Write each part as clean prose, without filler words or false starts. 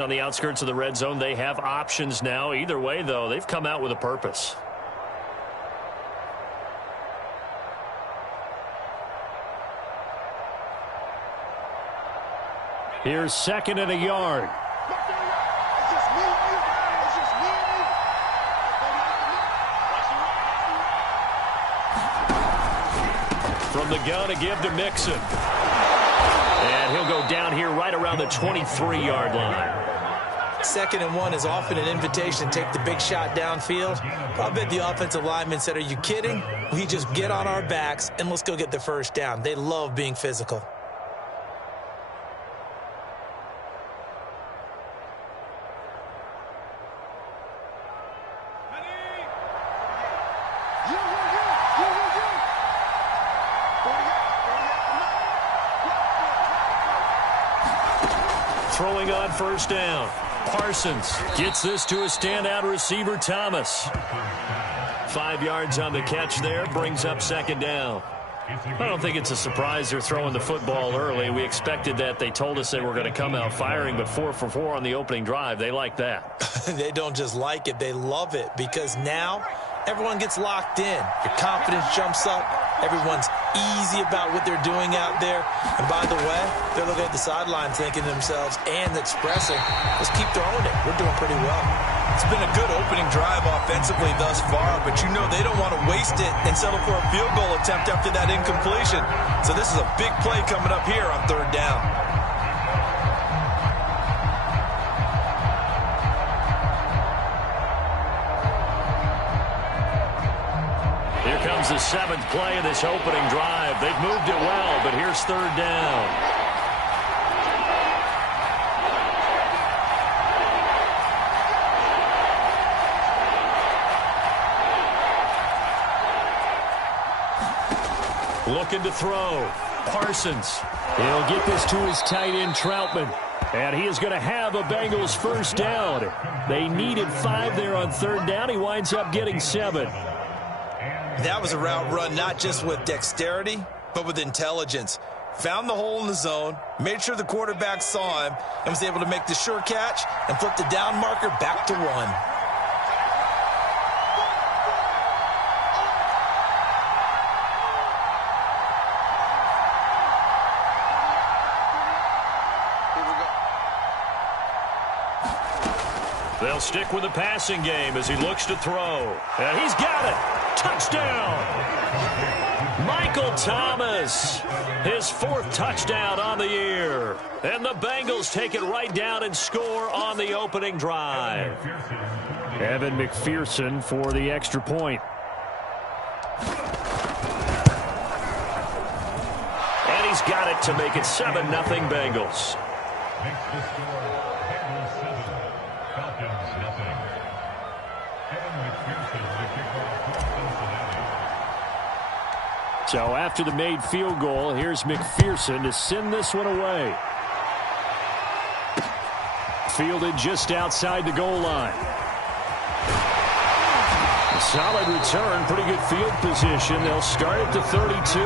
On the outskirts of the red zone, they have options now. Either way, though, they've come out with a purpose. Here's 2nd and a yard. From the gun to give to Mixon. And he'll go down here right around the 23-yard line. 2nd and 1 is often an invitation to take the big shot downfield. I bet the offensive lineman said, are you kidding? We just get on our backs and let's go get the first down. They love being physical. Throwing on first down. Parsons gets this to a standout receiver, Thomas. 5 yards on the catch there, brings up 2nd down. I don't think it's a surprise they're throwing the football early. We expected that. They told us they were going to come out firing, but 4 for 4 on the opening drive. They like that. They don't just like it, they love it, because now everyone gets locked in. Your confidence jumps up. Everyone's easy about what they're doing out there. And by the way, they're looking at the sideline thinking to themselves and expressing, let's keep throwing it. We're doing pretty well. It's been a good opening drive offensively thus far, but you know they don't want to waste it and settle for a field goal attempt after that incompletion. So this is a big play coming up here on 3rd down. The 7th play of this opening drive. They've moved it well, but here's 3rd down. Looking to throw. Parsons. He'll get this to his tight end, Troutman. And he is going to have a Bengals first down. They needed 5 there on 3rd down. He winds up getting 7. That was a route run not just with dexterity, but with intelligence. Found the hole in the zone, made sure the quarterback saw him, and was able to make the sure catch and flip the down marker back to 1. They'll stick with the passing game as he looks to throw. And he's got it. Touchdown! Michael Thomas, his 4th touchdown on the year. And the Bengals take it right down and score on the opening drive. Evan McPherson for the extra point. And he's got it to make it 7-0 Bengals. So after the made field goal, here's McPherson to send this one away. Fielded just outside the goal line. Solid return, pretty good field position. They'll start at the 32.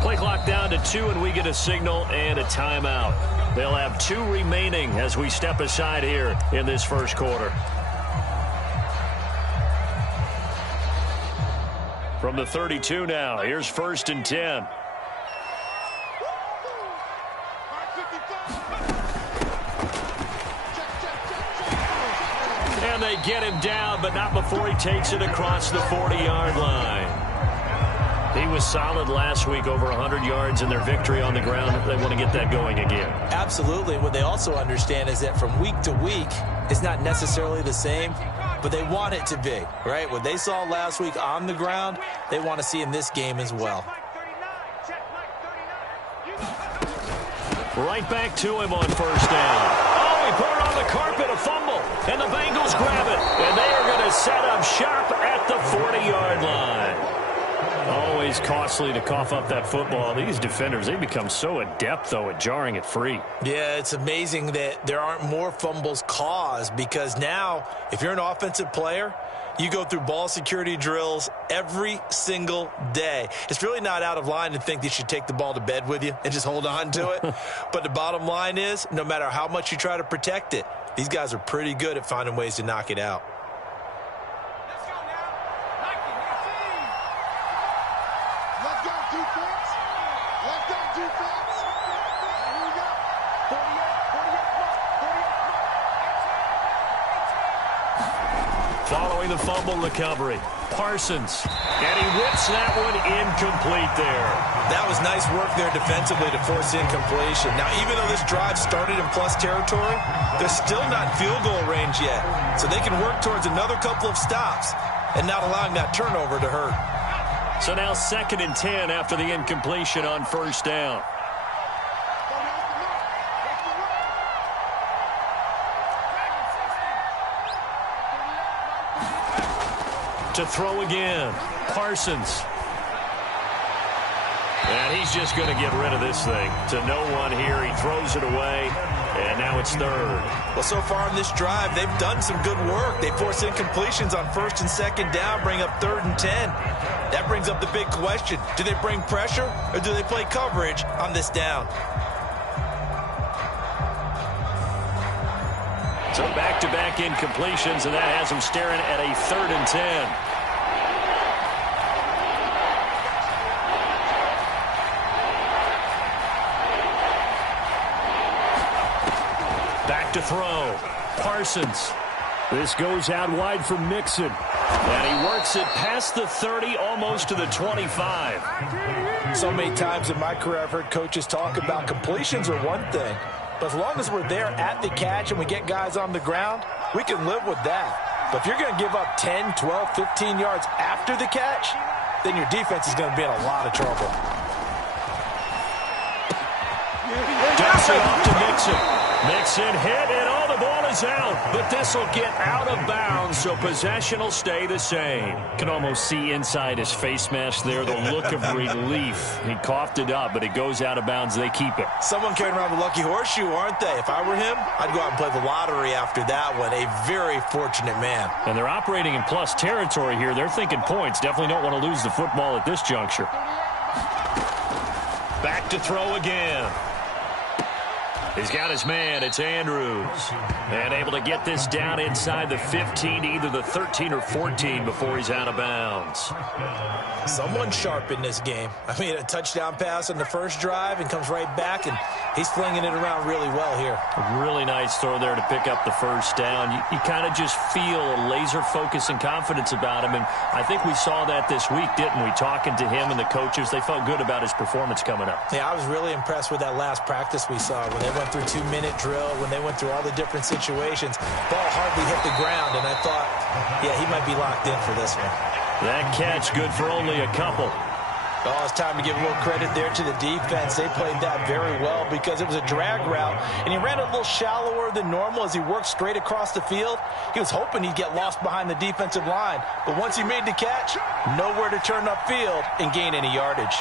Play clock down to 2, and we get a signal and a timeout. They'll have 2 remaining as we step aside here in this first quarter. From the 32 now, here's 1st and 10. And they get him down, but not before he takes it across the 40-yard line. He was solid last week, over 100 yards in their victory on the ground. They want to get that going again. Absolutely. What they also understand is that from week to week, it's not necessarily the same. but they want it to be, right? What they saw last week on the ground, they want to see in this game as well. Right back to him on first down. Oh, he put it on the carpet, a fumble, and the Bengals grab it. And they are going to set up shop at the 40-yard line. Always costly to cough up that football. These defenders, they become so adept, though, at jarring it free. Yeah, it's amazing that there aren't more fumbles caused, because now, if you're an offensive player, you go through ball security drills every single day. It's really not out of line to think you should take the ball to bed with you and just hold on to it. But the bottom line is, no matter how much you try to protect it, these guys are pretty good at finding ways to knock it out. Following the fumble recovery, Parsons, and he whips that one incomplete there. That was nice work there defensively to force incompletion. Now, even though this drive started in plus territory, they're still not field goal range yet. So they can work towards another couple of stops and not allowing that turnover to hurt. So now 2nd and 10 after the incompletion on first down. To throw again, Parsons. And he's just going to get rid of this thing. To no one here, he throws it away, and now it's 3rd. Well, so far in this drive, they've done some good work. They force incompletions on 1st and 2nd down, bring up 3rd and 10. That brings up the big question. Do they bring pressure, or do they play coverage on this down? So back-to-back incompletions, and that has them staring at a 3rd and 10. Back to throw. Parsons. This goes out wide for Mixon. And he works it past the 30, almost to the 25. So many times in my career, I've heard coaches talk about completions are one thing. But as long as we're there at the catch and we get guys on the ground, we can live with that. But if you're going to give up 10, 12, 15 yards after the catch, then your defense is going to be in a lot of trouble. Dumps it off to Mixon. Mixon hit, and all the ball is out. But this will get out of bounds, so possession will stay the same. Can almost see inside his face mask there the look of relief. He coughed it up, but it goes out of bounds. They keep it. Someone carrying around the lucky horseshoe, aren't they? If I were him, I'd go out and play the lottery after that one. A very fortunate man. And they're operating in plus territory here. They're thinking points. Definitely don't want to lose the football at this juncture. Back to throw again. He's got his man. It's Andrews. And able to get this down inside the 15 to either the 13 or 14 before he's out of bounds. Someone sharp in this game. I mean, a touchdown pass on the first drive and comes right back, and he's flinging it around really well here. A really nice throw there to pick up the first down. You kind of just feel a laser focus and confidence about him, and I think we saw that this week, didn't we? Talking to him and the coaches, they felt good about his performance coming up. Yeah, I was really impressed with that last practice we saw when they went through 2-minute drill, when they went through all the different situations. Ball hardly hit the ground, and I thought, yeah, he might be locked in for this one. That catch good for only a couple. Oh, it's time to give a little credit there to the defense. They played that very well because it was a drag route, and he ran a little shallower than normal as he worked straight across the field. He was hoping he'd get lost behind the defensive line, but once he made the catch, nowhere to turn upfield and gain any yardage.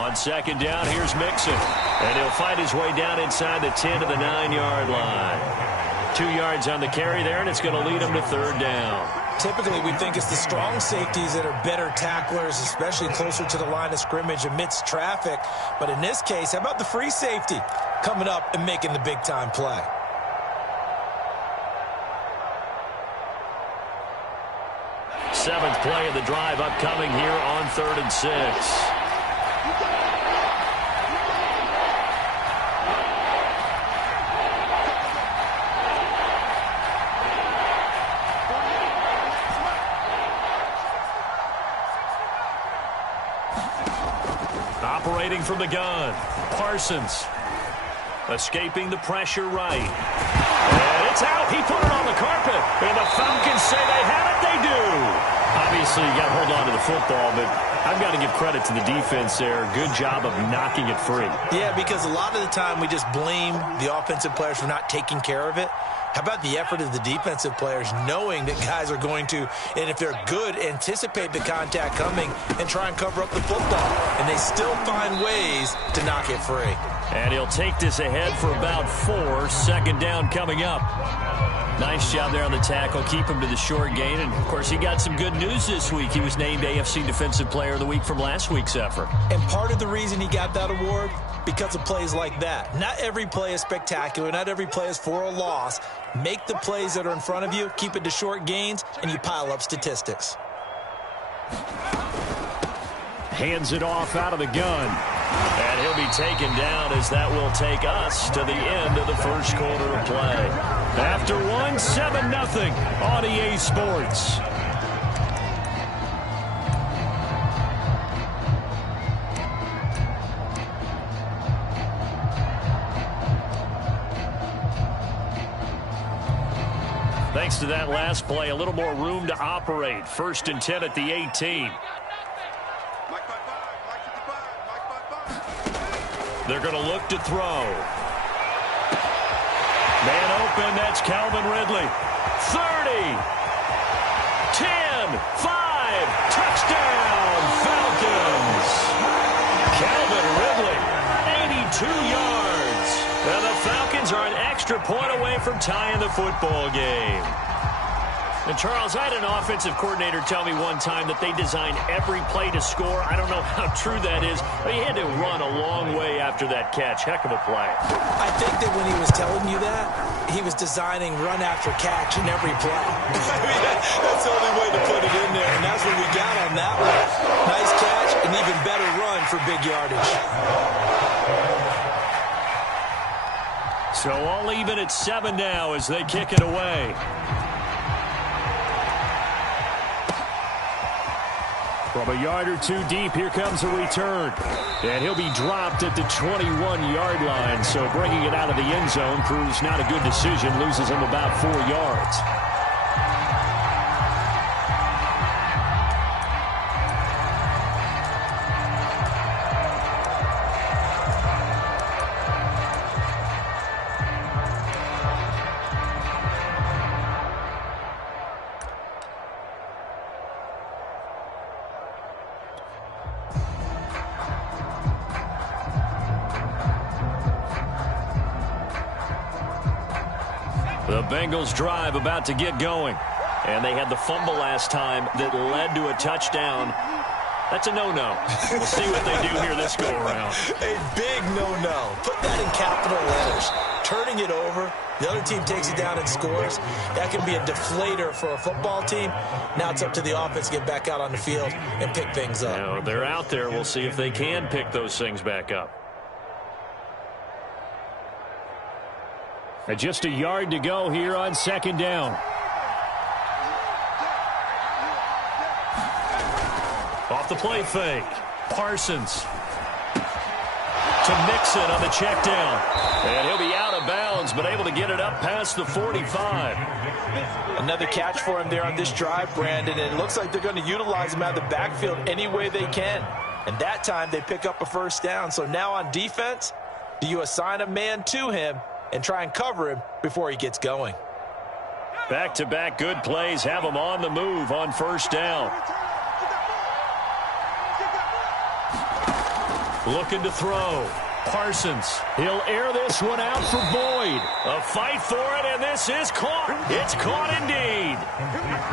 On second down, here's Mixon, and he'll fight his way down inside the 10 to the 9-yard line. 2 yards on the carry there, and it's going to lead him to third down. Typically, we think it's the strong safeties that are better tacklers, especially closer to the line of scrimmage amidst traffic. But in this case, how about the free safety coming up and making the big-time play? Seventh play of the drive upcoming here on 3rd and 6. Operating from the gun, Parsons. Escaping the pressure right. And it's out. He put it on the carpet. And the Falcons say they have it. They do. Obviously, you got to hold on to the football, but I've got to give credit to the defense there. Good job of knocking it free. Yeah, because a lot of the time we just blame the offensive players for not taking care of it. How about the effort of the defensive players knowing that guys are going to, and if they're good, anticipate the contact coming and try and cover up the football. And they still find ways to knock it free. And he'll take this ahead for about 4. Second down coming up. Nice job there on the tackle. Keep him to the short gain. And, of course, he got some good news this week. He was named AFC Defensive Player of the Week from last week's effort. And part of the reason he got that award, because of plays like that. Not every play is spectacular. Not every play is for a loss. Make the plays that are in front of you, keep it to short gains, and you pile up statistics. Hands it off out of the gun. And he'll be taken down as that will take us to the end of the first quarter of play. After 1, 7-0 on EA Sports. Thanks to that last play, a little more room to operate. 1st and 10 at the 18. They're going to look to throw. Man open, that's Calvin Ridley. 30, 10, 5, touchdown, Falcons. Calvin Ridley, 82 yards. Now the Falcons are an extra point away from tying the football game. And, Charles, I had an offensive coordinator tell me one time that they design every play to score. I don't know how true that is, but he had to run a long way after that catch. Heck of a play. I think that when he was telling you that, he was designing run after catch in every play. I mean, that's the only way to put it in there, and that's what we got on that one. Nice catch, an even better run for big yardage. So all even at 7 now as they kick it away. From a yard or 2 deep, here comes a return. And he'll be dropped at the 21-yard line. So bringing it out of the end zone proves not a good decision. Loses him about 4 yards. The Bengals drive about to get going. And they had the fumble last time that led to a touchdown. That's a no-no. We'll see what they do here this go-around. A big no-no. Put that in capital letters. Turning it over, the other team takes it down and scores. That can be a deflator for a football team. Now it's up to the offense to get back out on the field and pick things up. Now, they're out there. We'll see if they can pick those things back up. And just a yard to go here on 2nd down. Off the play fake. Parsons to Mixon on the check down. And he'll be out of bounds, but able to get it up past the 45. Another catch for him there on this drive, Brandon, and it looks like they're going to utilize him out of the backfield any way they can. And that time they pick up a 1st down. So now on defense, do you assign a man to him and try and cover him before he gets going? Back-to-back good plays have him on the move on 1st down. Looking to throw. Parsons. He'll air this one out for Boyd. A fight for it, and this is caught. It's caught indeed.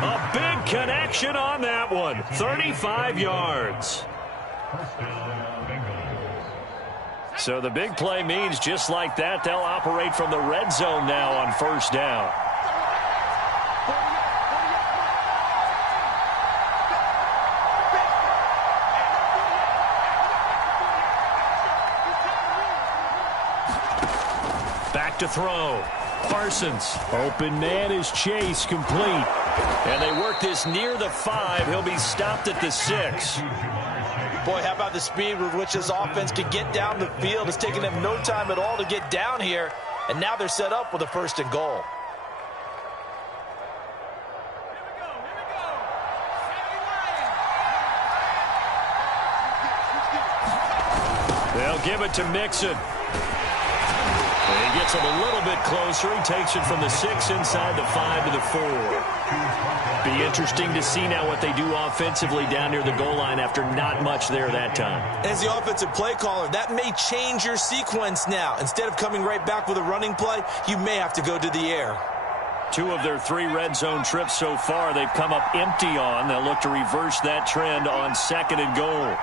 A big connection on that one. 35 yards. So the big play means just like that, they'll operate from the red zone now on 1st down. Back to throw. Parsons. Open man is Chase, complete. And they work this near the 5. He'll be stopped at the 6. Boy, how about the speed with which this offense can get down the field? It's taking them no time at all to get down here, and now they're set up with a 1st and goal. They'll give it to Mixon. He gets him a little bit closer. He takes it from the 6 inside the 5 to the 4. Be interesting to see now what they do offensively down near the goal line after not much there that time. As the offensive play caller, that may change your sequence now. Instead of coming right back with a running play, you may have to go to the air. 2 of their 3 red zone trips so far they've come up empty on. They'll look to reverse that trend on 2nd and goal.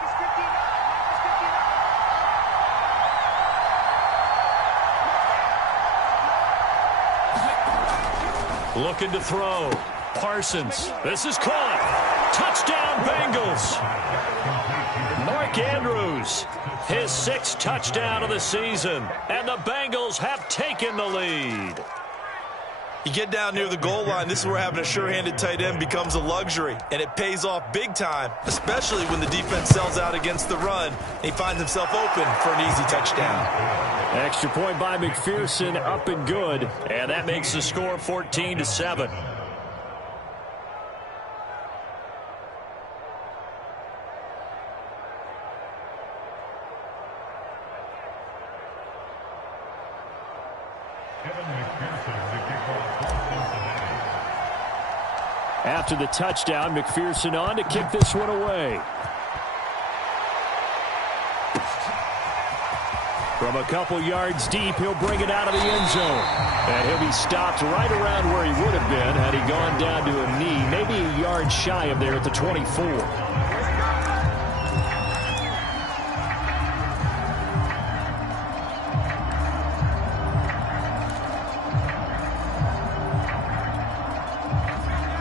Looking to throw. Parsons. This is caught. Touchdown, Bengals. Mark Andrews, his 6th touchdown of the season. And the Bengals have taken the lead. You get down near the goal line, this is where having a sure-handed tight end becomes a luxury, and it pays off big time, especially when the defense sells out against the run, and he finds himself open for an easy touchdown. Extra point by McPherson, up and good, and that makes the score 14-7. After the touchdown, McPherson on to kick this one away. From a couple yards deep, he'll bring it out of the end zone. And he'll be stopped right around where he would have been had he gone down to a knee, maybe a yard shy of there at the 24.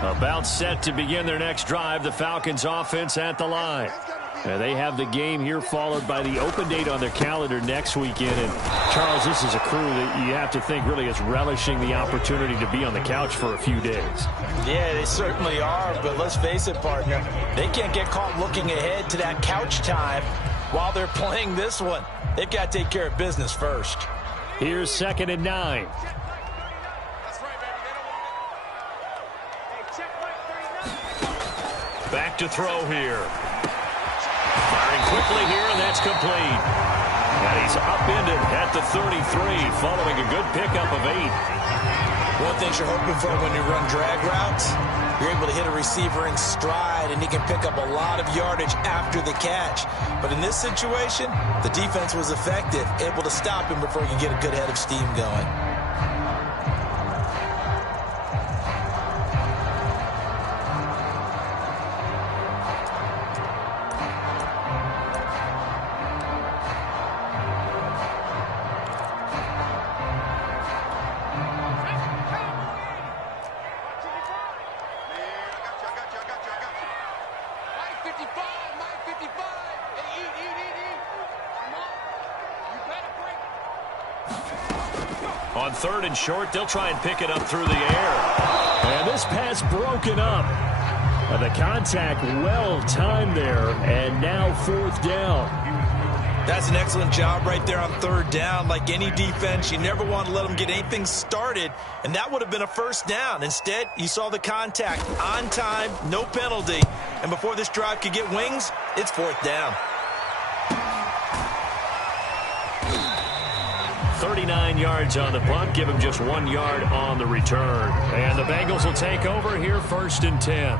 About set to begin their next drive, the Falcons offense at the line. They have the game here followed by the open date on their calendar next weekend. And, Charles, this is a crew that you have to think really is relishing the opportunity to be on the couch for a few days. Yeah, they certainly are, but let's face it, partner. They can't get caught looking ahead to that couch time while they're playing this one. They've got to take care of business first. Here's 2nd and 9. Back to throw here. Firing quickly here, and that's complete. And he's upended at the 33, following a good pickup of 8. One thing you're hoping for when you run drag routes, you're able to hit a receiver in stride, and he can pick up a lot of yardage after the catch. But in this situation, the defense was effective, able to stop him before he could get a good head of steam going. On 3rd and short, they'll try and pick it up through the air. And this pass broken up. The contact well timed there, and now 4th down. That's an excellent job right there on 3rd down. Like any defense, you never want to let them get anything started, and that would have been a 1st down. Instead, you saw the contact on time, no penalty, and before this drive could get wings, it's 4th down. 39 yards on the punt, give him just 1 yard on the return. And the Bengals will take over here 1st and 10.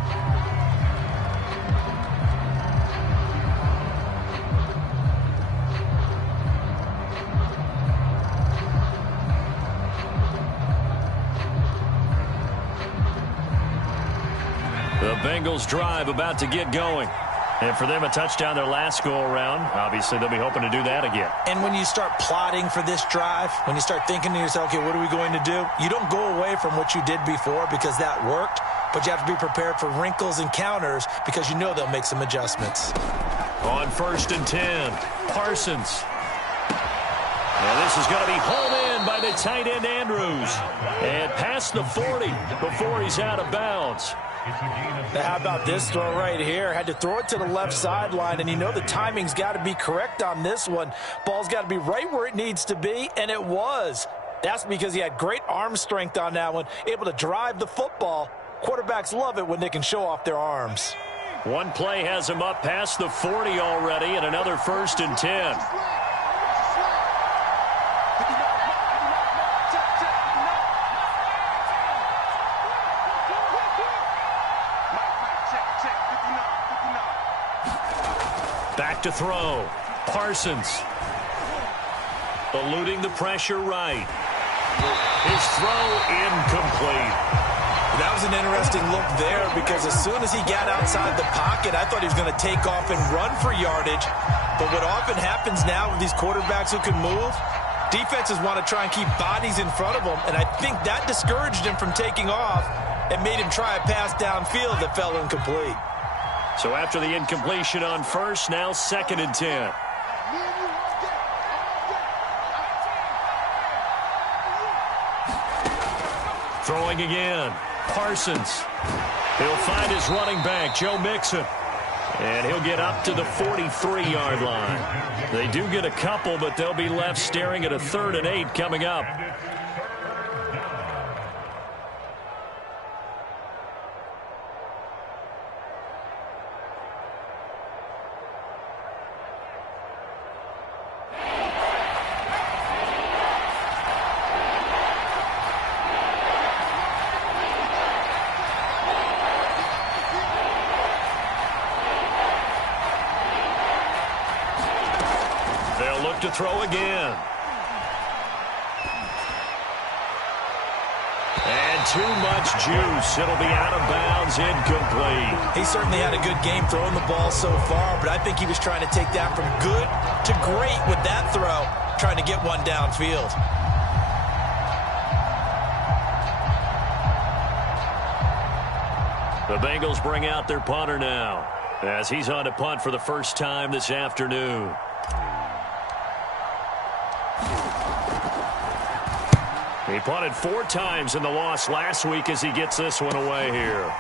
The Bengals drive about to get going. And for them, a touchdown their last go-around. Obviously, they'll be hoping to do that again. And when you start plotting for this drive, when you start thinking to yourself, okay, what are we going to do? You don't go away from what you did before because that worked, but you have to be prepared for wrinkles and counters because you know they'll make some adjustments. On 1st and 10, Parsons. Now this is going to be hauled in by the tight end Andrews. And past the 40 before he's out of bounds. Now, how about this throw right here? Had to throw it to the left sideline, and you know the timing's got to be correct on this one. Ball's got to be right where it needs to be, and it was. That's because he had great arm strength on that one, able to drive the football. Quarterbacks love it when they can show off their arms. One play has him up past the 40 already, and another 1st and 10. Back to throw. Parsons. Eluding the pressure right. His throw incomplete. That was an interesting look there because as soon as he got outside the pocket, I thought he was going to take off and run for yardage. But what often happens now with these quarterbacks who can move, defenses want to try and keep bodies in front of them, and I think that discouraged him from taking off and made him try a pass downfield that fell incomplete. So after the incompletion on 1st, now 2nd and 10. Throwing again. Parsons. He'll find his running back, Joe Mixon. And he'll get up to the 43-yard line. They do get a couple, but they'll be left staring at a 3rd and 8 coming up. To throw again. And too much juice. It'll be out of bounds, incomplete. He certainly had a good game throwing the ball so far, but I think he was trying to take that from good to great with that throw, trying to get one downfield. The Bengals bring out their punter now as he's on to punt for the first time this afternoon. He punted 4 times in the loss last week as he gets this one away here. We'll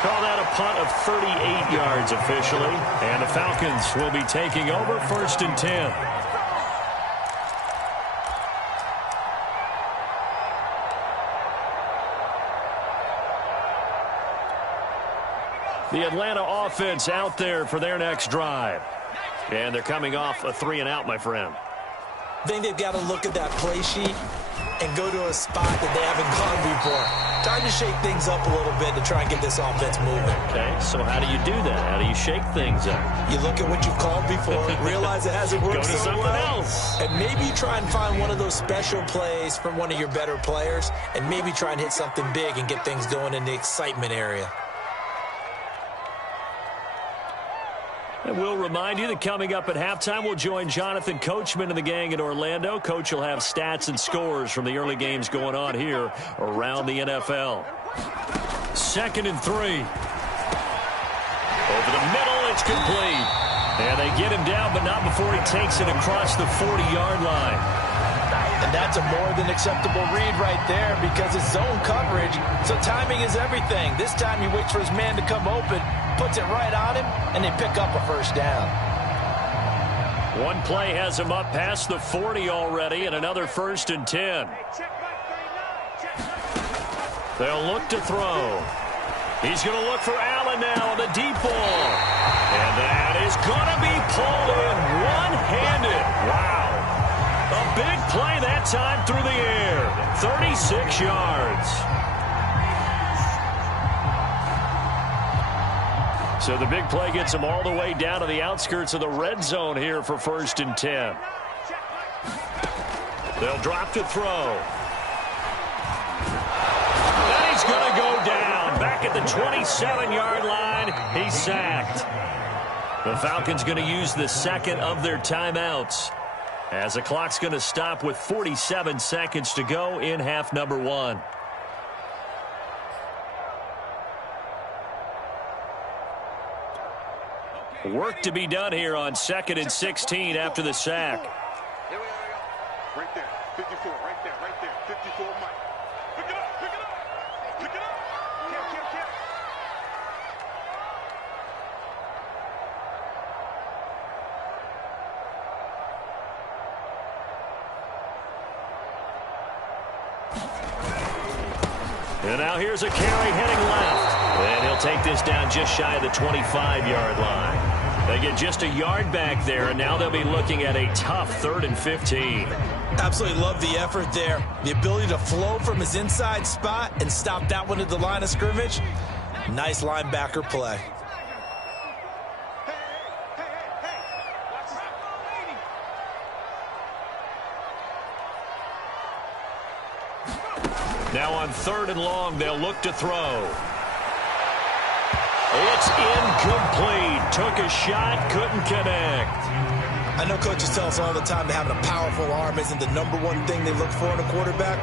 call that a punt of 38 yards officially. And the Falcons will be taking over 1st and 10. The Atlanta offense out there for their next drive. And they're coming off a 3-and-out, my friend. I think they've got to look at that play sheet and go to a spot that they haven't gone before. Time to shake things up a little bit to try and get this offense moving. Okay, so how do you do that? How do you shake things up? You look at what you've called before, realize it hasn't worked so well, else. and maybe try and find one of those special plays from one of your better players, and maybe try and hit something big and get things going in the excitement area. And we'll remind you that coming up at halftime, we'll join Jonathan Coachman and the gang in Orlando. Coach will have stats and scores from the early games going on here around the NFL. 2nd and 3. Over the middle, it's complete. And they get him down, but not before he takes it across the 40-yard line. And that's a more than acceptable read right there because it's zone coverage, so timing is everything. This time he waits for his man to come open, puts it right on him, and they pick up a 1st down. One play has him up past the 40 already, and another 1st and 10. They'll look to throw. He's going to look for Allen now on the deep ball. And that is going to be pulled in one-handed. Wow. A big play that time through the air. 36 yards. So the big play gets him all the way down to the outskirts of the red zone here for 1st and 10. They'll drop to throw. And he's going to go down. Back at the 27-yard line, he's sacked. The Falcons going to use the 2nd of their timeouts, as the clock's going to stop with 47 seconds to go in half number 1. Work to be done here on 2nd and 16 after the sack. Here we go. Right there, 54, right there, 54, Mike. Pick it up, pick it up, pick it up. And now here's a carry heading left. And he'll take this down just shy of the 25-yard line. They get just a yard back there, and now they'll be looking at a tough 3rd and 15. Absolutely love the effort there. The ability to flow from his inside spot and stop that one at the line of scrimmage. Nice linebacker play. Now on 3rd and long, they'll look to throw. It's incomplete. Took a shot, couldn't connect. I know coaches tell us all the time that having a powerful arm isn't the #1 thing they look for in a quarterback.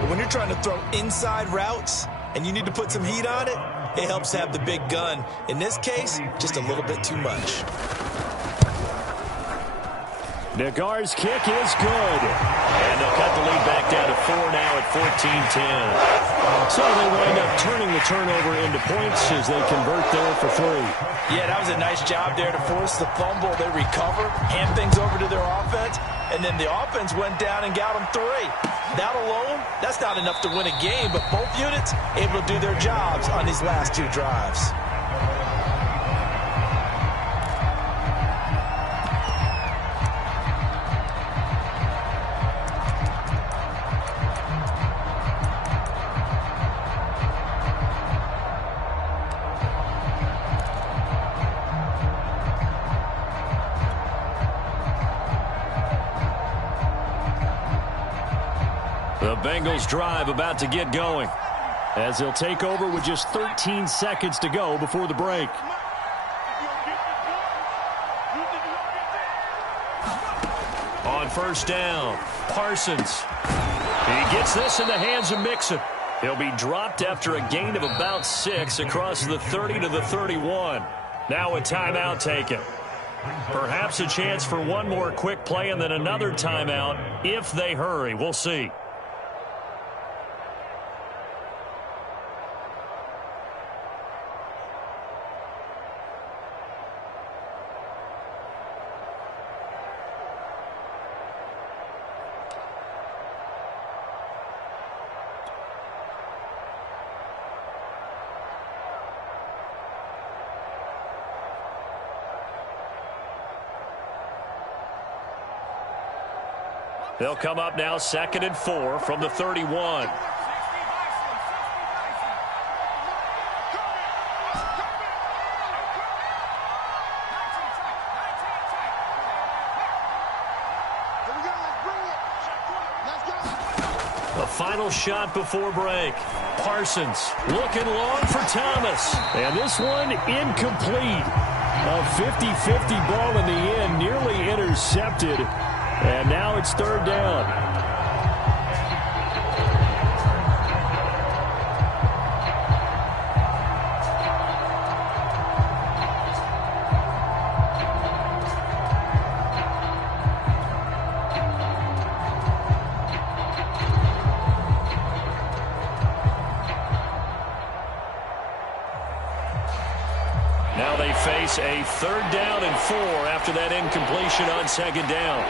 But when you're trying to throw inside routes and you need to put some heat on it, it helps to have the big gun. In this case, just a little bit too much. Nagar's kick is good. And they'll cut the lead back down to 4 now at 14-10. So they wind up turning the turnover into points as they convert there for 3. Yeah, that was a nice job there to force the fumble. They recover, hand things over to their offense, and then the offense went down and got them 3. That alone, that's not enough to win a game, but both units able to do their jobs on these last 2 drives. The Bengals drive about to get going, as they'll take over with just 13 seconds to go before the break. On 1st down, Parsons. He gets this in the hands of Mixon. He'll be dropped after a gain of about 6 across the 30 to the 31. Now a timeout taken. Perhaps a chance for one more quick play and then another timeout if they hurry. We'll see. They'll come up now 2nd and 4 from the 31. The final shot before break. Parsons looking long for Thomas. And this one incomplete. A 50-50 ball in the end, nearly intercepted. And now it's 3rd down. Now they face a 3rd down and 4 after that incompletion on 2nd down.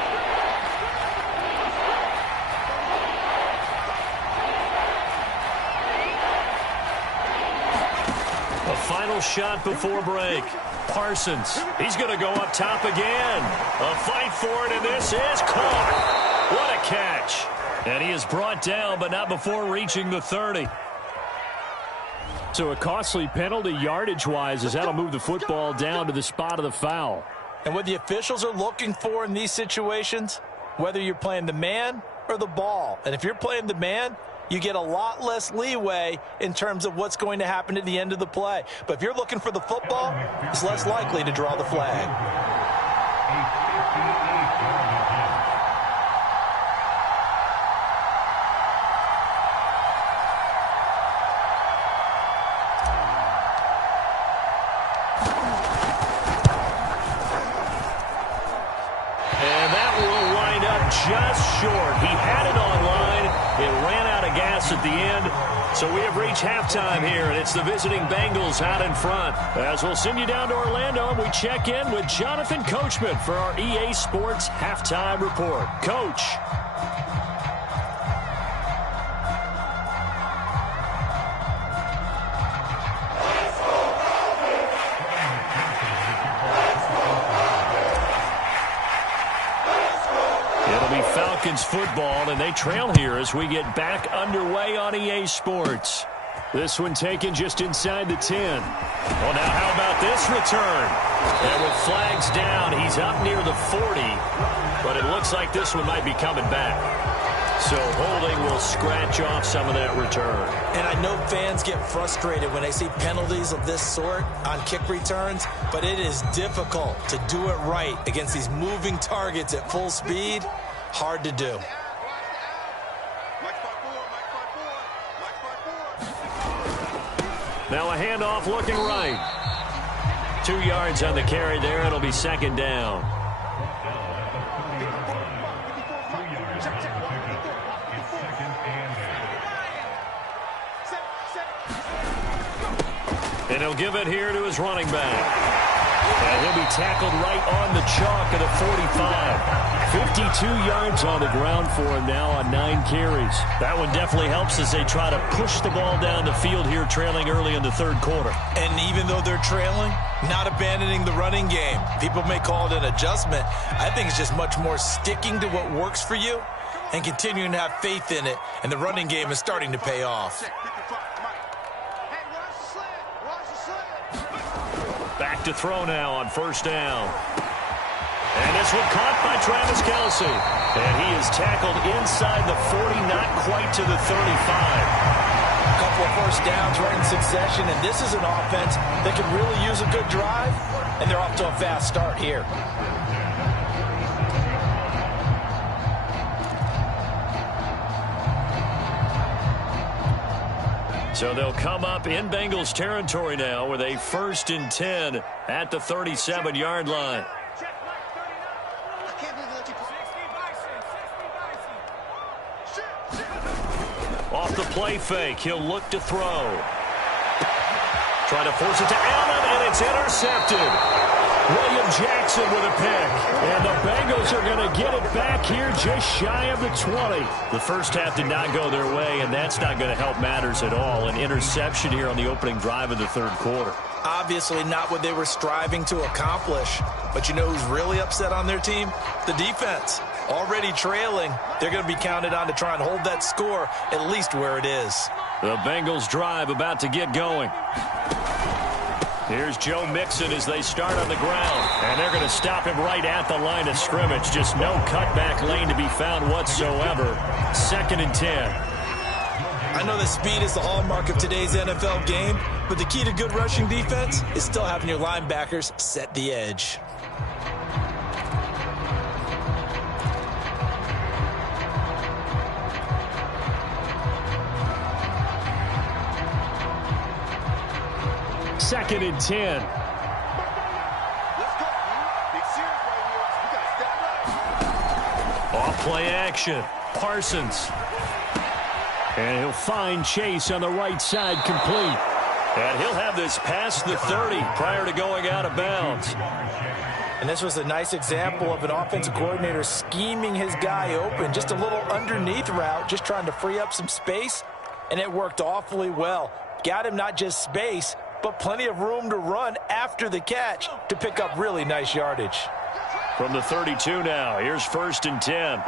Final shot before break. Parsons, he's going to go up top again. A fight for it, and this is caught. What a catch. And he is brought down, but not before reaching the 30. So a costly penalty yardage-wise as that'll move the football down to the spot of the foul. And what the officials are looking for in these situations, whether you're playing the man or the ball. And if you're playing the man, you get a lot less leeway in terms of what's going to happen at the end of the play. But if you're looking for the football, it's less likely to draw the flag. And that will wind up just short. He had it on line. It ran out of gas at the end. So we have reached halftime here, and it's the visiting Bengals out in front. As we'll send you down to Orlando, and we check in with Jonathan Coachman for our EA Sports Halftime Report. Coach. Falcons football, and they trail here as we get back underway on EA Sports. This one taken just inside the 10. Well, now how about this return? And with flags down, he's up near the 40, but it looks like this one might be coming back. So holding will scratch off some of that return. And I know fans get frustrated when they see penalties of this sort on kick returns, but it is difficult to do it right against these moving targets at full speed. Hard to do. Now a handoff looking right. 2 yards on the carry there. It'll be second down. And he'll give it here to his running back. And he'll be tackled right on the chalk at a 45. 52 yards on the ground for him now on 9 carries. That one definitely helps as they try to push the ball down the field here, trailing early in the third quarter. And even though they're trailing, not abandoning the running game. People may call it an adjustment. I think it's just much more sticking to what works for you and continuing to have faith in it. And the running game is starting to pay off. Back to throw now on first down. And this one caught by Travis Kelce. And he is tackled inside the 40, not quite to the 35. A couple of first downs right in succession, and this is an offense that can really use a good drive, and they're off to a fast start here. So they'll come up in Bengals territory now with a 1st and 10 at the 37-yard line. Off the play fake, he'll look to throw. Trying to force it to Allen, and it's intercepted. William Jackson with a pick. And the Bengals are going to get it back here just shy of the 20. The first half did not go their way, and that's not going to help matters at all. An interception here on the opening drive of the third quarter. Obviously not what they were striving to accomplish. But you know who's really upset on their team? The defense. Already trailing, they're going to be counted on to try and hold that score at least where it is. The Bengals drive about to get going. Here's Joe Mixon as they start on the ground. And they're going to stop him right at the line of scrimmage. Just no cutback lane to be found whatsoever. 2nd and 10. I know that speed is the hallmark of today's NFL game, but the key to good rushing defense is still having your linebackers set the edge. Second and 10. Off play action. Parsons. And he'll find Chase on the right side, complete. And he'll have this past the 30 prior to going out of bounds. And this was a nice example of an offensive coordinator scheming his guy open. Just a little underneath route, just trying to free up some space. And it worked awfully well. Got him not just space, but plenty of room to run after the catch to pick up really nice yardage. From the 32 now, here's 1st and 10.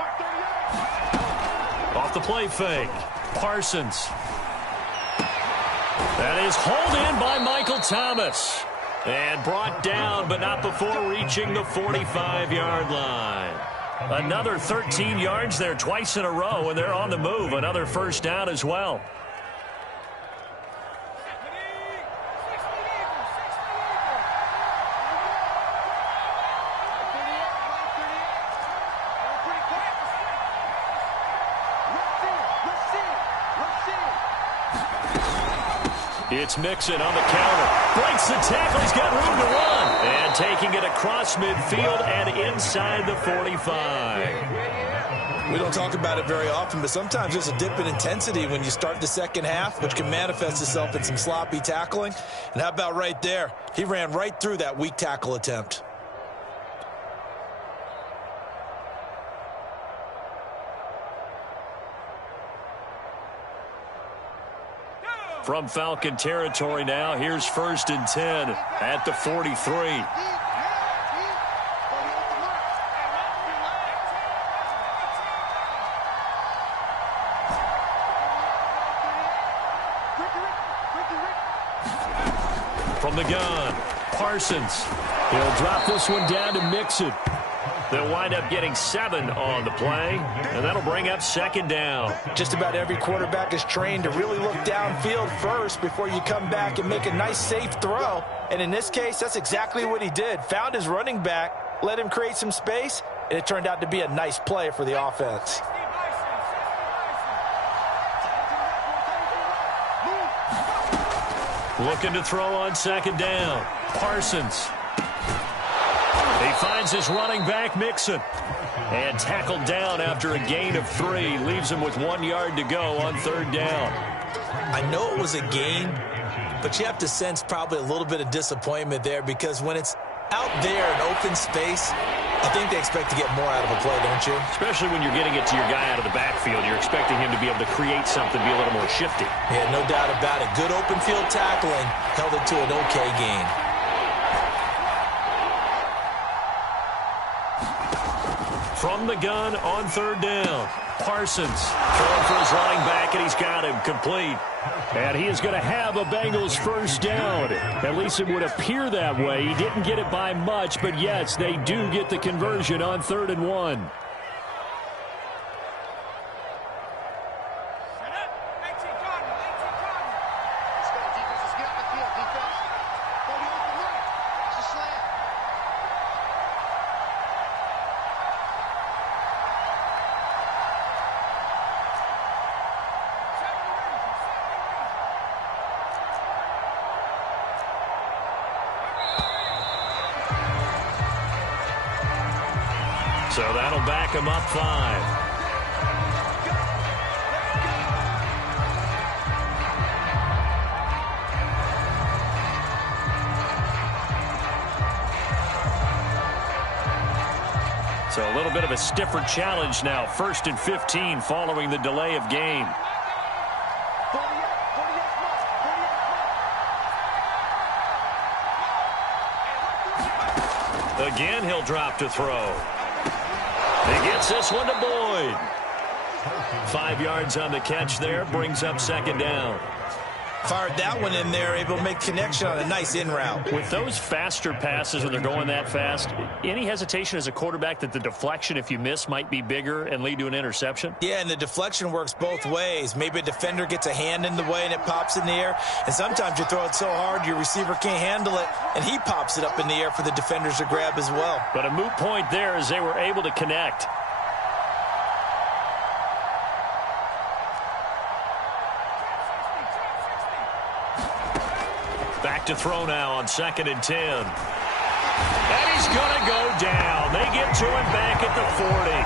Off the play fake, Parsons. That is hauled in by Michael Thomas. And brought down, but not before reaching the 45-yard line. Another 13 yards there twice in a row, and they're on the move. Another first down as well. It's Mixon on the counter. Breaks the tackle. He's got room to run. And taking it across midfield and inside the 45. We don't talk about it very often, but sometimes there's a dip in intensity when you start the second half, which can manifest itself in some sloppy tackling. And how about right there? He ran right through that weak tackle attempt. From Falcon territory now, here's 1st and 10 at the 43. From the gun, Parsons. He'll drop this one down to Mixon. They'll wind up getting 7 on the play, and that'll bring up 2nd down. Just about every quarterback is trained to really look downfield first before you come back and make a nice, safe throw. And in this case, that's exactly what he did. Found his running back, let him create some space, and it turned out to be a nice play for the offense. Looking to throw on 2nd down. Parsons. He finds his running back, Mixon. And tackled down after a gain of 3. Leaves him with 1 yard to go on 3rd down. I know it was a gain, but you have to sense probably a little bit of disappointment there because when it's out there in open space, I think they expect to get more out of a play, don't you? Especially when you're getting it to your guy out of the backfield. You're expecting him to be able to create something, be a little more shifty. Yeah, no doubt about it. Good open field tackling. Held it to an okay gain. From the gun on 3rd down. Parsons throwing for his running back, and he's got him complete. And he is going to have a Bengals 1st down. At least it would appear that way. He didn't get it by much, but yes, they do get the conversion on 3rd and 1. So that'll back him up 5. So a little bit of a stiffer challenge now. 1st and 15 following the delay of game. Again, he'll drop to throw. He gets this one to Boyd. 5 yards on the catch there. Brings up 2nd down. Fired that one in there, able to make connection on a nice in route. With those faster passes when they're going that fast, any hesitation as a quarterback that the deflection, if you miss, might be bigger and lead to an interception? Yeah, and the deflection works both ways. Maybe a defender gets a hand in the way and it pops in the air. And sometimes you throw it so hard your receiver can't handle it, and he pops it up in the air for the defenders to grab as well. But a moot point there as they were able to connect. Back to throw now on 2nd and 10. And he's going to go down. They get to him back at the 40.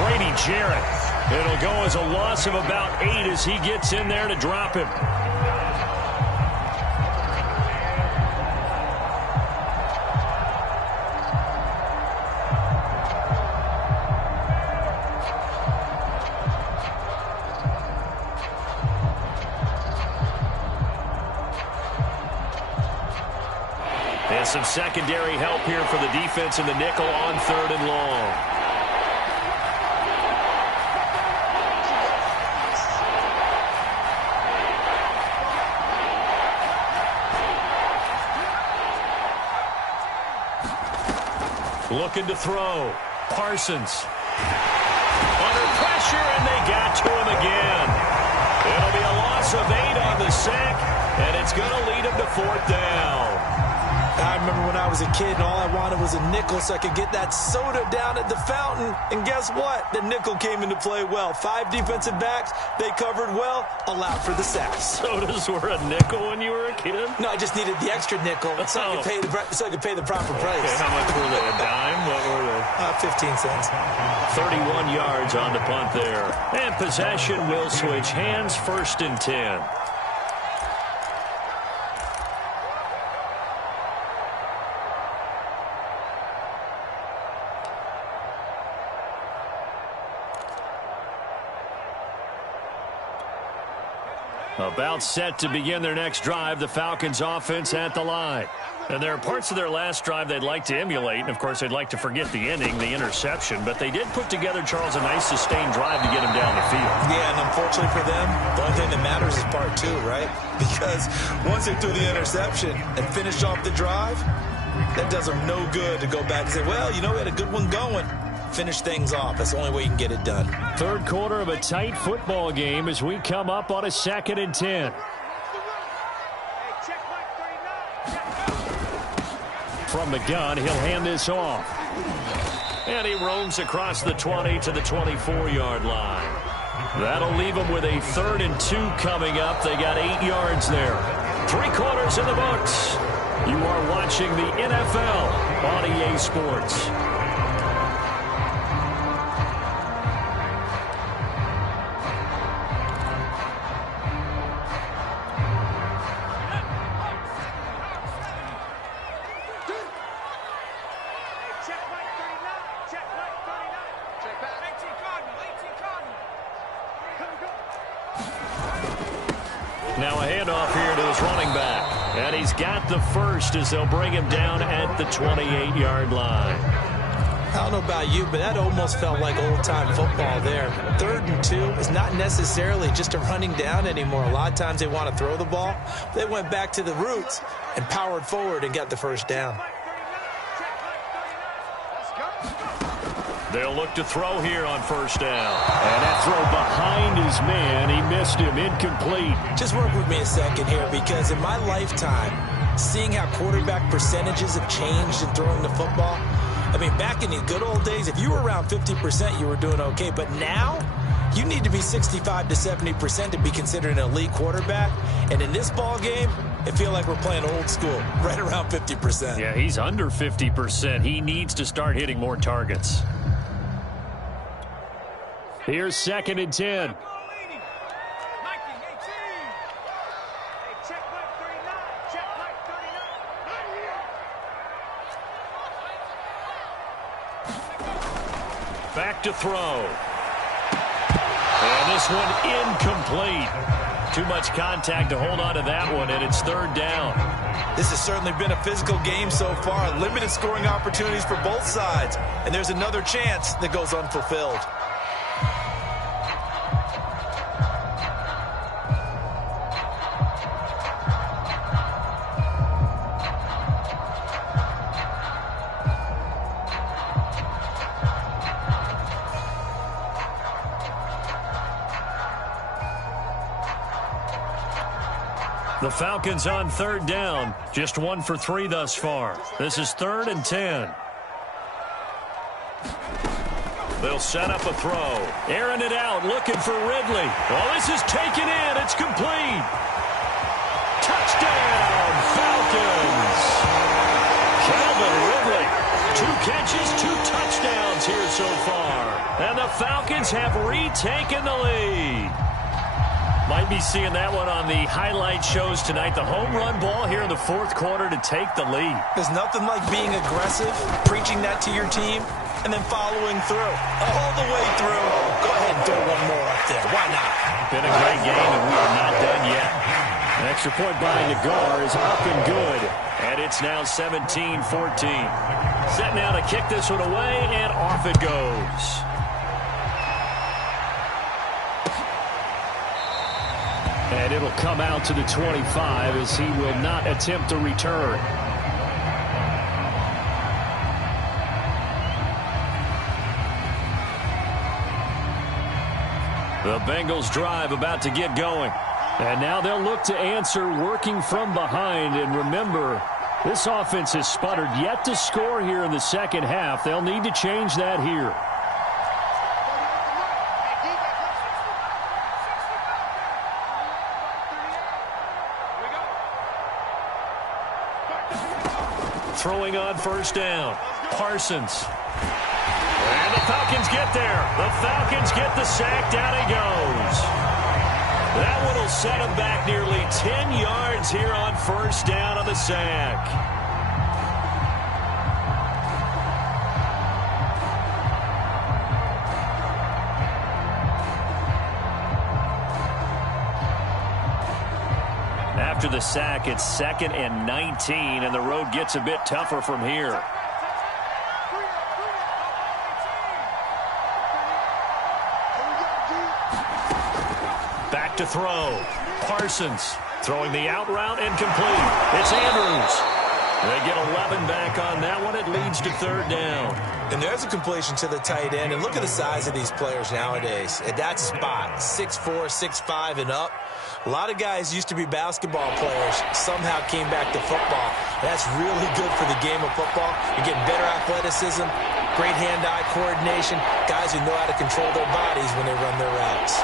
Grady Jarrett. It'll go as a loss of about 8 as he gets in there to drop him. And some secondary help here for the defense in the nickel on 3rd and long. Looking to throw. Parsons. Under pressure, and they got to him again. It'll be a loss of 8 on the sack, and it's going to lead him to 4th down. I remember when I was a kid and all I wanted was a nickel so I could get that soda down at the fountain. And guess what? The nickel came into play well. 5 defensive backs, they covered well, allowed for the sacks. Sodas were a nickel when you were a kid? No, I just needed the extra nickel so I could pay the proper price. Okay, how much were they? A dime? What were they? 15 cents. 31 yards on the punt there. And possession will switch hands. 1st and 10. About set to begin their next drive, the Falcons offense at the line. And there are parts of their last drive they'd like to emulate. And, of course, they'd like to forget the ending, the interception. But they did put together, Charles, a nice sustained drive to get him down the field. Yeah, and unfortunately for them, the only thing that matters is part two, right? Because once they threw the interception and finished off the drive, that does them no good to go back and say, well, you know, we had a good one going. Finish things off. That's the only way you can get it done. Third quarter of a tight football game as we come up on a 2nd and 10. From the gun, he'll hand this off. And he roams across the 20 to the 24-yard line. That'll leave him with a 3rd and 2 coming up. They got 8 yards there. 3 quarters in the books. You are watching the NFL on EA Sports. Now a handoff here to his running back. And he's got the first as they'll bring him down at the 28-yard line. I don't know about you, but that almost felt like old-time football there. 3rd and 2 is not necessarily just a running down anymore. A lot of times they want to throw the ball. They went back to the roots and powered forward and got the first down. They'll look to throw here on 1st down. And that throw behind his man. He missed him. Incomplete. Just work with me a second here, because in my lifetime, seeing how quarterback percentages have changed in throwing the football, I mean, back in the good old days, if you were around 50%, you were doing okay. But now, you need to be 65 to 70% to be considered an elite quarterback. And in this ball game, it feels like we're playing old school, right around 50%. Yeah, he's under 50%. He needs to start hitting more targets. Here's 2nd and 10. Back to throw. And this one incomplete. Too much contact to hold on to that one, and it's 3rd down. This has certainly been a physical game so far. Limited scoring opportunities for both sides. And there's another chance that goes unfulfilled. The Falcons on 3rd down. Just 1 for 3 thus far. This is 3rd and 10. They'll set up a throw. Airing it out, looking for Ridley. Oh, this is taken in. It's complete. Touchdown, Falcons. Calvin Ridley. 2 catches, 2 touchdowns here so far. And the Falcons have retaken the lead. Might be seeing that one on the highlight shows tonight. The home run ball here in the 4th quarter to take the lead. There's nothing like being aggressive, preaching that to your team, and then following through. All the way through. Go ahead and throw one more up there. Why not? Been a great game, and we are not done yet. An extra point by Nagar is up and good. And it's now 17-14. Set now to kick this one away, and off it goes. And it'll come out to the 25 as he will not attempt to return. The Bengals drive about to get going. And now they'll look to answer working from behind. And remember, this offense has sputtered yet to score here in the 2nd half. They'll need to change that here. Throwing on 1st down. Parsons. And the Falcons get there. The Falcons get the sack. Down he goes. That one will set him back nearly 10 yards here on 1st down on the sack. After the sack, it's 2nd and 19, and the road gets a bit tougher from here. Back to throw. Parsons throwing the out route and complete. It's Andrews. They get 11 back on that one. It leads to 3rd down. And there's a completion to the tight end. And look at the size of these players nowadays. And that's a spot. 6'4", 6'5", and up. A lot of guys used to be basketball players, somehow came back to football. And that's really good for the game of football. You're getting better athleticism, great hand-eye coordination, guys who know how to control their bodies when they run their routes.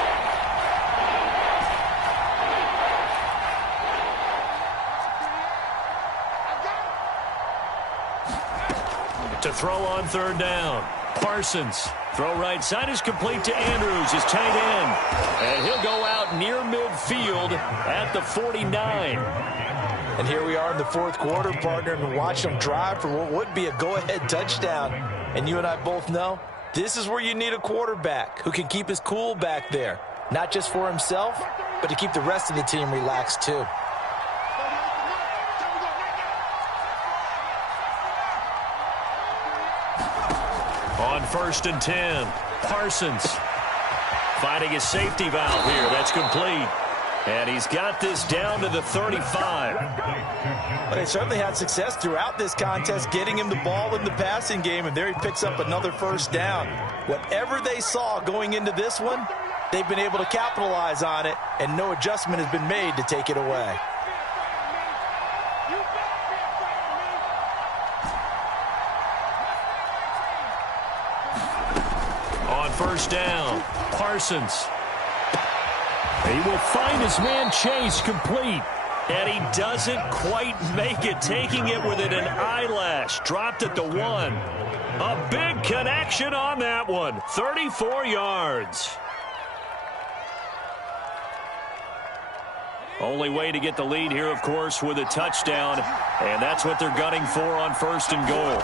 To throw on 3rd down. Parsons. Throw right side is complete to Andrews, his tight end. And he'll go out near midfield at the 49. And here we are in the 4th quarter, partner, and watch them drive for what would be a go-ahead touchdown. And you and I both know this is where you need a quarterback who can keep his cool back there. Not just for himself, but to keep the rest of the team relaxed too. On 1st and 10, Parsons finding his safety valve here. That's complete. And he's got this down to the 35. But they certainly had success throughout this contest, getting him the ball in the passing game, and there he picks up another 1st down. Whatever they saw going into this one, they've been able to capitalize on it, and no adjustment has been made to take it away. On 1st down, Parsons. He will find his man Chase complete. And he doesn't quite make it, taking it within an eyelash. Dropped at the 1. A big connection on that one. 34 yards. Only way to get the lead here, of course, with a touchdown. And that's what they're gunning for on 1st and goal.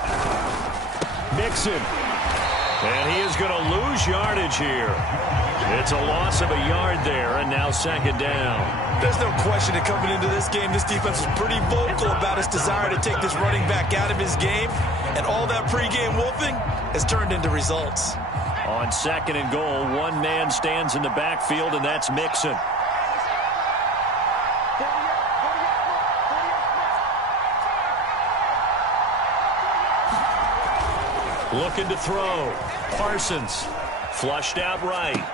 Mixon. And he is going to lose yardage here. It's a loss of a yard there, and now 2nd down. There's no question that coming into this game, this defense was pretty vocal about its desire to take this running back out of his game, and all that pregame wolfing has turned into results. On 2nd and goal, one man stands in the backfield, and that's Mixon. Looking to throw. Parsons flushed out right.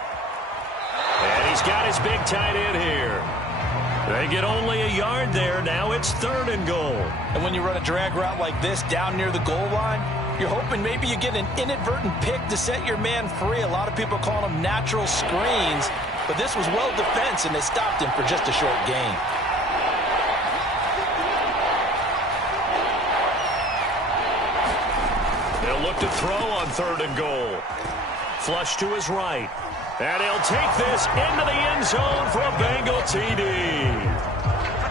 And he's got his big tight end here. They get only a yard there. Now it's 3rd and goal. And when you run a drag route like this down near the goal line, you're hoping maybe you get an inadvertent pick to set your man free. A lot of people call them natural screens, but this was well defense, and they stopped him for just a short gain. They'll look to throw on 3rd and goal. Flush to his right. And he'll take this into the end zone for a Bengal TD.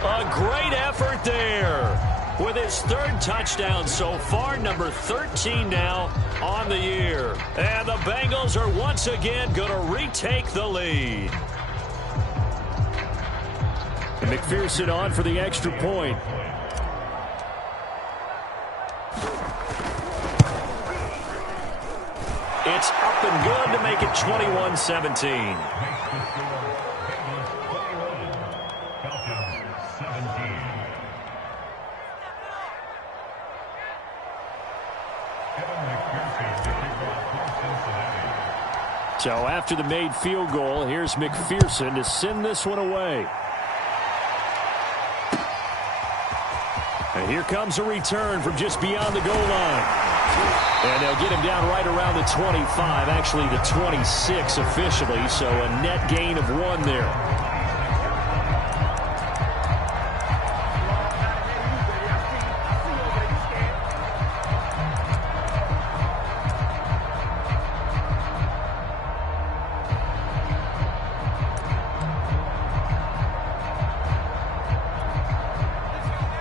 A great effort there with his 3rd touchdown so far, number 13 now on the year. And the Bengals are once again going to retake the lead. And McPherson on for the extra point. It's up and good to make it 21-17. So after the made field goal, here's McPherson to send this one away. And here comes a return from just beyond the goal line. And they'll get him down right around the 25, actually the 26 officially, so a net gain of 1 there.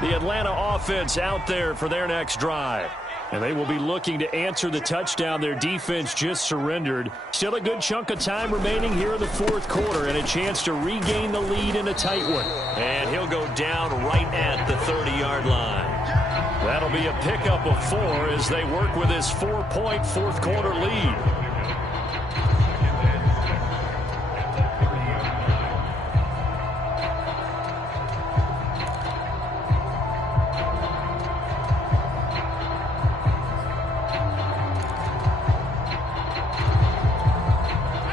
The Atlanta offense out there for their next drive. And they will be looking to answer the touchdown their defense just surrendered. Still a good chunk of time remaining here in the fourth quarter and a chance to regain the lead in a tight one. And he'll go down right at the 30-yard line. That'll be a pickup of 4 as they work with this 4-point fourth quarter lead.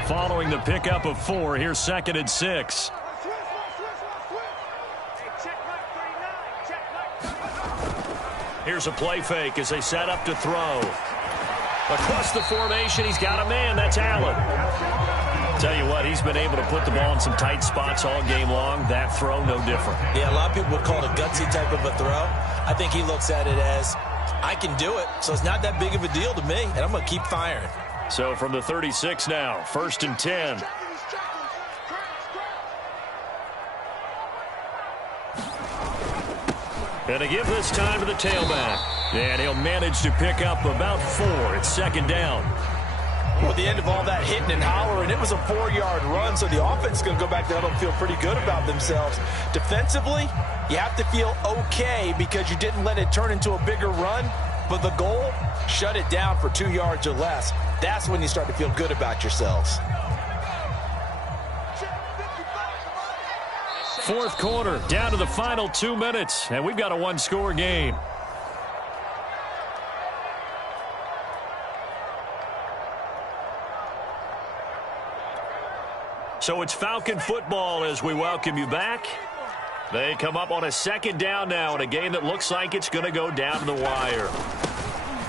Following the pickup of 4, here's 2nd and 6. Here's a play fake as they set up to throw. Across the formation, he's got a man. That's Allen. Tell you what, he's been able to put the ball in some tight spots all game long. That throw, no different. Yeah, a lot of people would call it a gutsy type of a throw. I think he looks at it as, I can do it, so it's not that big of a deal to me, and I'm going to keep firing. So from the 36 now, 1st and 10. And to give this time to the tailback. And he'll manage to pick up about 4. It's 2nd down. Well, at the end of all that hitting and hollering, it was a 4-yard run, so the offense is going to go back to huddle and feel pretty good about themselves. Defensively, you have to feel okay because you didn't let it turn into a bigger run, but the goal, shut it down for 2 yards or less. That's when you start to feel good about yourselves. Fourth quarter, down to the final 2 minutes, and we've got a one-score game. So it's Falcon football as we welcome you back. They come up on a 2nd down now in a game that looks like it's going to go down to the wire.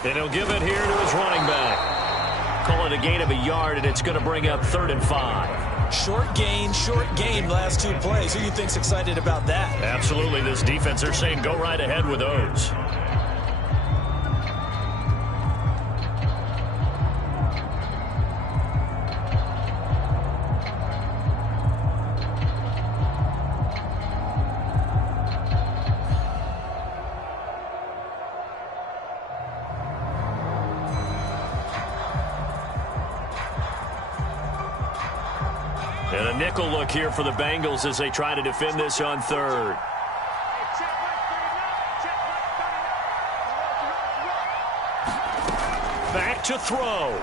And he'll give it here to his running back. Call it a gain of a yard, and it's going to bring up 3rd and 5. Short gain, last 2 plays. Who do you think's excited about that? Absolutely, this defense, they're saying go right ahead with those. And a nickel look here for the Bengals as they try to defend this on 3rd. Back to throw.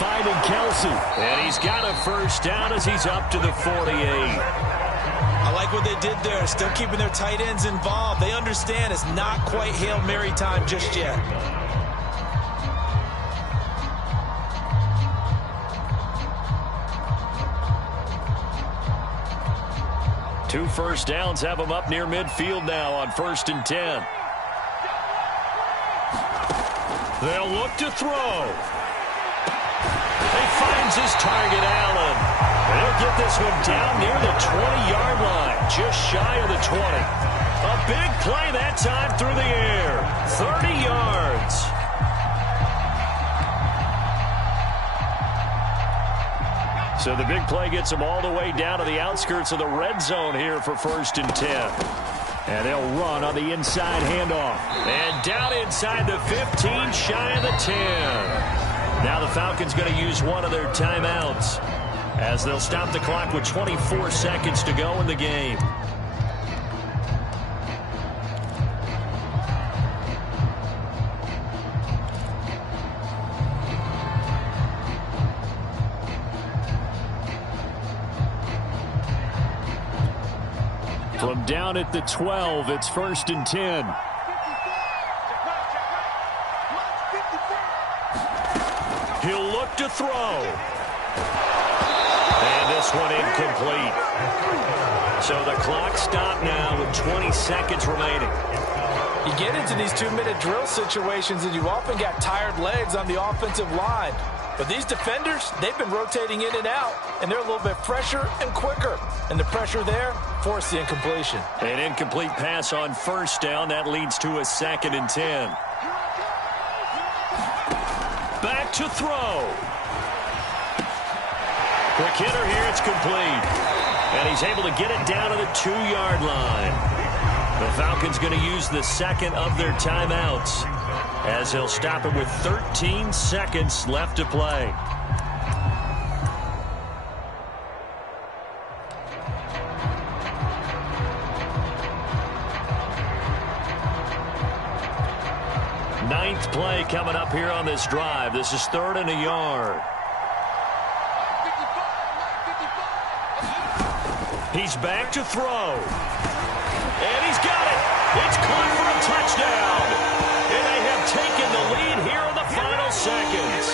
Finding Kelsey. And he's got a 1st down as he's up to the 48. I like what they did there. Still keeping their tight ends involved. They understand it's not quite Hail Mary time just yet. Two 1st downs have him up near midfield now on 1st and 10. They'll look to throw. He finds his target, Allen. And he'll get this one down near the 20-yard line, just shy of the 20. A big play that time through the air. 30 yards. So the big play gets them all the way down to the outskirts of the red zone here for 1st and 10. And they'll run on the inside handoff. And down inside the 15, shy of the 10. Now the Falcons going to use one of their timeouts as they'll stop the clock with 24 seconds to go in the game. From down at the 12, it's 1st and 10. He'll look to throw. And this one incomplete. So the clock stopped now with 20 seconds remaining. You get into these 2-minute drill situations and you often got tired legs on the offensive line. But these defenders, they've been rotating in and out, and they're a little bit fresher and quicker. And the pressure there forced the incompletion. An incomplete pass on 1st down. That leads to a 2nd and 10. Back to throw. Quick hitter here. It's complete. And he's able to get it down to the 2-yard line. The Falcons going to use the second of their timeouts as they'll stop it with 13 seconds left to play. Ninth play coming up here on this drive. This is 3rd and a yard. He's back to throw. And he's got it. It's caught for a touchdown. And they have taken the lead here in the final seconds.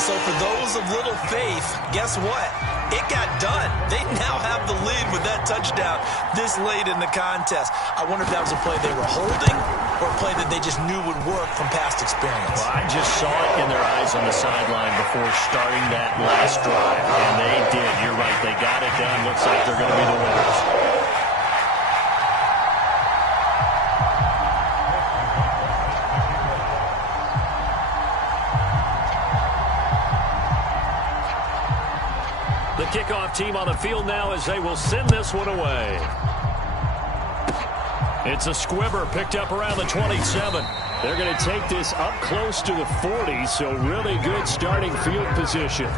So for those of little faith, guess what? It got done. They now have the lead with that touchdown this late in the contest. I wonder if that was a play they were holding or a play that they just knew would work from past experience. Well, I just saw it in their eyes on the sideline before starting that last drive, and they did. You're right. They got it done. Looks like they're going to be the winners. The kickoff team on the field now as they will send this one away. It's a squibber picked up around the 27. They're going to take this up close to the 40, so really good starting field position.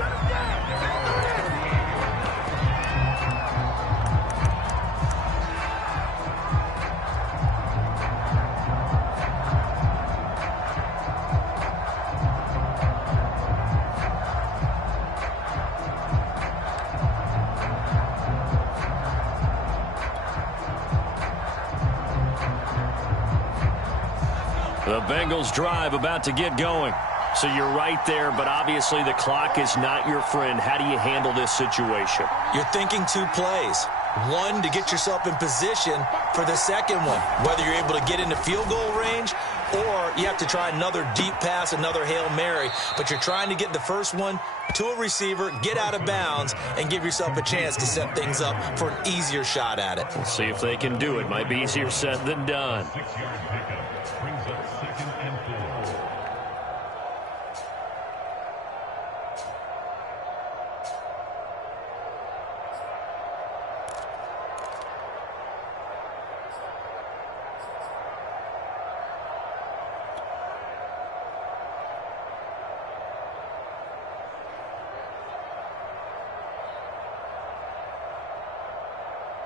The Bengals drive about to get going. So you're right there, but obviously the clock is not your friend. How do you handle this situation? You're thinking 2 plays. One, to get yourself in position for the second one, whether you're able to get into field goal range or you have to try another deep pass, another Hail Mary. But you're trying to get the first one to a receiver, get out of bounds, and give yourself a chance to set things up for an easier shot at it. We'll see if they can do it. Might be easier said than done.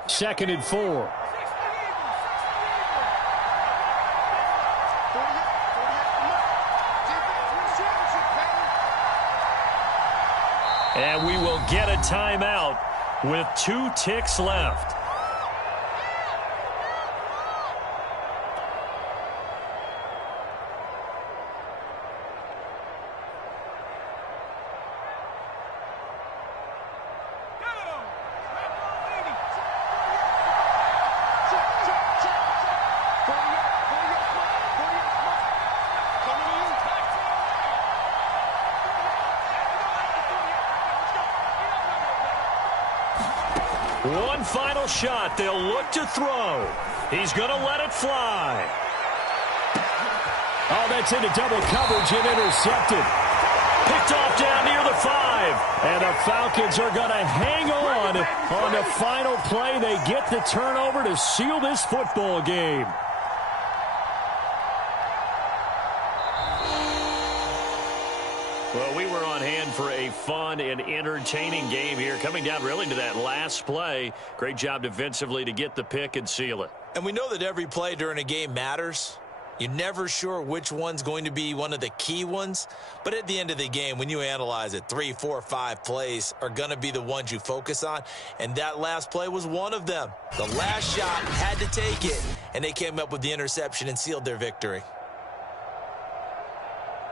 Second and 4. And we will get a timeout with 2 ticks left. One final shot. They'll look to throw. He's going to let it fly. Oh, that's into double coverage and intercepted. Picked off down near the 5. And the Falcons are going to hang on the final play. They get the turnover to seal this football game. Well, we were on hand for a fun and entertaining game here. Coming down really to that last play. Great job defensively to get the pick and seal it. And we know that every play during a game matters. You're never sure which one's going to be one of the key ones. But at the end of the game, when you analyze it, 3, 4, 5 plays are going to be the ones you focus on. And that last play was one of them. The last shot had to take it, and they came up with the interception and sealed their victory.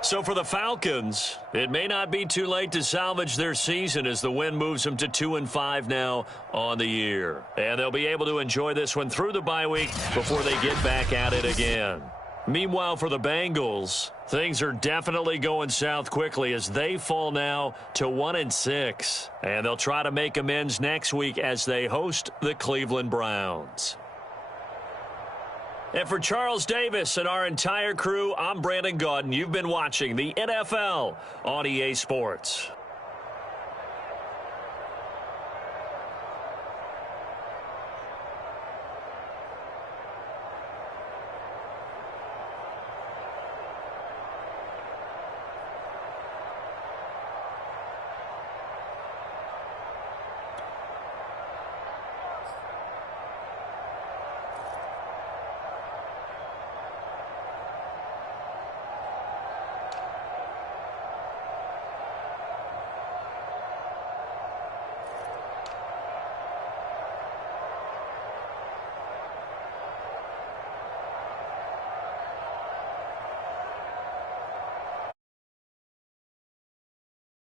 So for the Falcons, it may not be too late to salvage their season as the win moves them to 2-5 now on the year. And they'll be able to enjoy this one through the bye week before they get back at it again. Meanwhile, for the Bengals, things are definitely going south quickly as they fall now to 1-6. And they'll try to make amends next week as they host the Cleveland Browns. And for Charles Davis and our entire crew, I'm Brandon Gaudin. You've been watching the NFL on EA Sports.